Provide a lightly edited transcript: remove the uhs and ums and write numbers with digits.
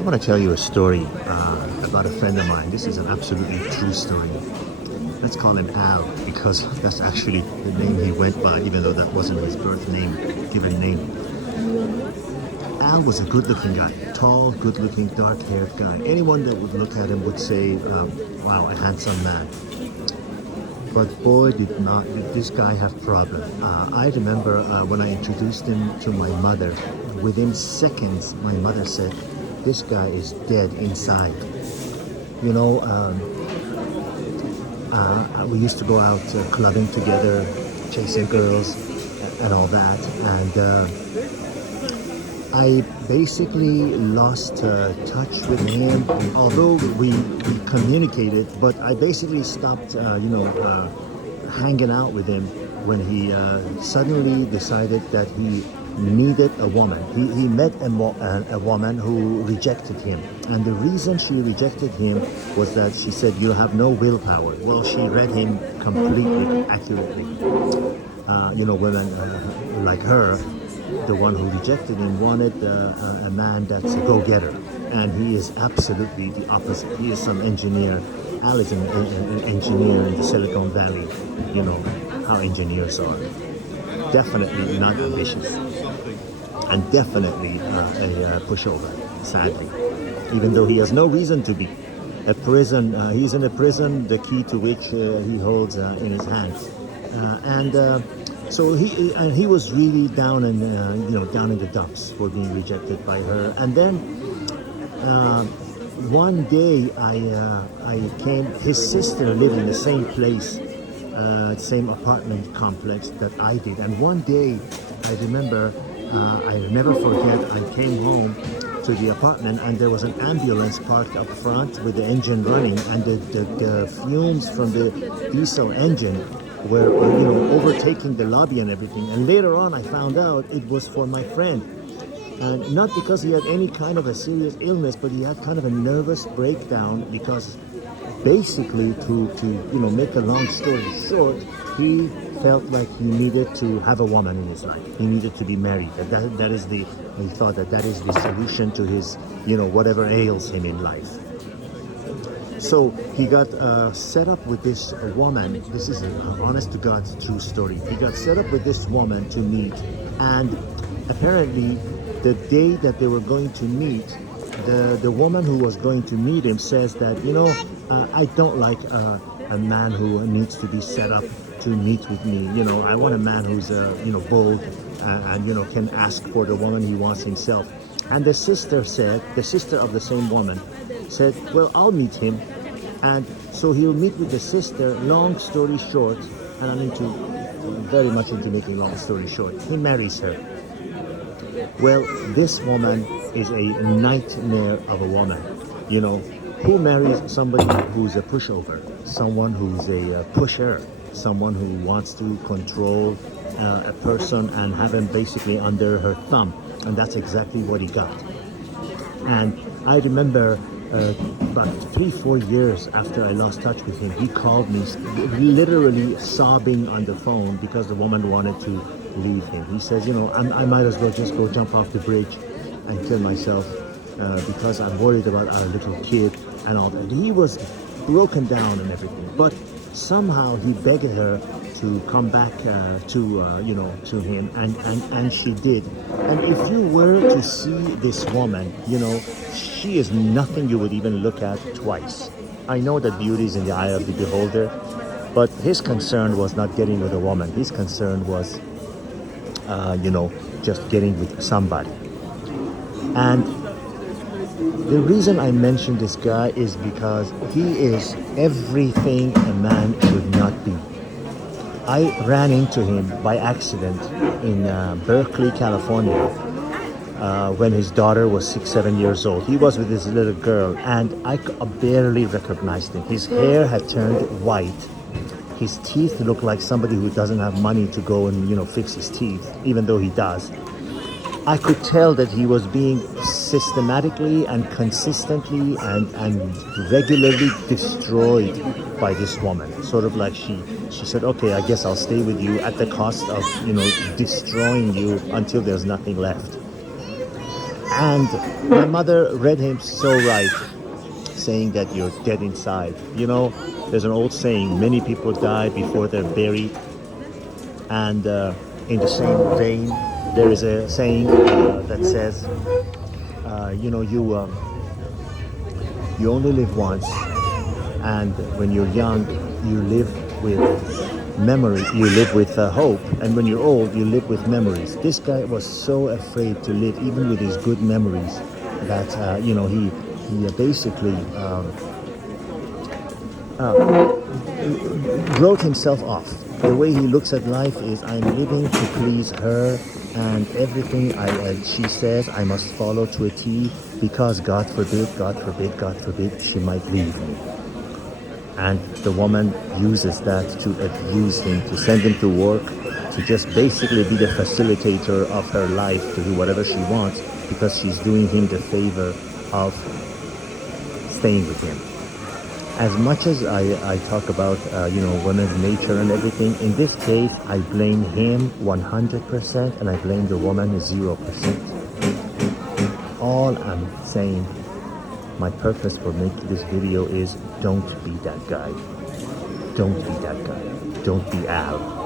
I want to tell you a story about a friend of mine. This is an absolutely true story. Let's call him Al because that's actually the name he went by, even though that wasn't his birth name, given name. Al was a good-looking guy, tall, good-looking, dark-haired guy. Anyone that would look at him would say, wow, a handsome man. But boy, did this guy have problem. I remember when I introduced him to my mother, within seconds, my mother said, this guy is dead inside. You know, we used to go out clubbing together, chasing girls and all that. And I basically lost touch with him, although we communicated, but I basically stopped, hanging out with him when he suddenly decided that he needed a woman. He met a woman who rejected him. And the reason she rejected him was that she said, you have no willpower. Well, she read him completely accurately. Women like her, the one who rejected him, wanted a man that's a go-getter. And he is absolutely the opposite. He is some engineer. Al is an engineer in the Silicon Valley. You know how engineers are. Definitely not ambitious. And definitely a pushover, sadly. Even though he has no reason to be. A prison, he's in a prison, the key to which he holds in his hands. So he was really down in down in the dumps for being rejected by her. And then one day I came. His sister lived in the same place, same apartment complex that I did. And one day I remember, I never forget. I came home to the apartment and there was an ambulance parked up front with the engine running, and the fumes from the diesel engine were overtaking the lobby and everything. And later on I found out it was for my friend, and not because he had any kind of a serious illness, but he had kind of a nervous breakdown because basically to make a long story short, he felt like he needed to have a woman in his life. He needed to be married. He thought that is the solution to his whatever ails him in life. So he got set up with this woman. This is an honest to God true story. He got set up with this woman to meet, and apparently the day that they were going to meet, the woman who was going to meet him says that, I don't like a man who needs to be set up to meet with me. I want a man who's bold and can ask for the woman he wants himself. And the sister of the same woman said, well, I'll meet him. And so he'll meet with the sister. Long story short, and I'm very much into making long story short, he marries her. Well, this woman is a nightmare of a woman. Who marries somebody who's a pushover, someone who's a pusher, someone who wants to control a person and have him basically under her thumb? And that's exactly what he got. And I remember about 3-4 years after I lost touch with him, he called me literally sobbing on the phone because the woman wanted to leave him. He says, I might as well just go jump off the bridge and kill myself because I'm worried about our little kid and all that. He was broken down and everything, but somehow he begged her to come back to him, and she did. And if you were to see this woman, she is nothing you would even look at twice. I know that beauty is in the eye of the beholder, but his concern was not getting with a woman. His concern was just getting with somebody. And the reason I mention this guy is because he is everything a man should not be. I ran into him by accident in Berkeley, California, when his daughter was 6-7 years old. He was with his little girl, and I barely recognized him. His hair had turned white. His teeth looked like somebody who doesn't have money to go and fix his teeth, even though he does. I could tell that he was being systematically and consistently and regularly destroyed by this woman. Sort of like she said, okay, I guess I'll stay with you at the cost of, destroying you until there's nothing left. And my mother read him so right, saying that you're dead inside. You know, there's an old saying, many people die before they're buried. And in the same vein, there is a saying that says, you know, you only live once, and when you're young, you live with memory, you live with hope, and when you're old, you live with memories. This guy was so afraid to live, even with his good memories, that you know, he basically wrote himself off. The way he looks at life is, I'm living to please her, and everything she says I must follow to a T, because God forbid, God forbid, God forbid, she might leave me. And the woman uses that to abuse him, to send him to work, to just basically be the facilitator of her life, to do whatever she wants, because she's doing him the favor of staying with him. As much as I talk about, you know, women's nature and everything, in this case, I blame him 100% and I blame the woman 0%. All I'm saying, my purpose for making this video is, don't be that guy. Don't be that guy. Don't be Al.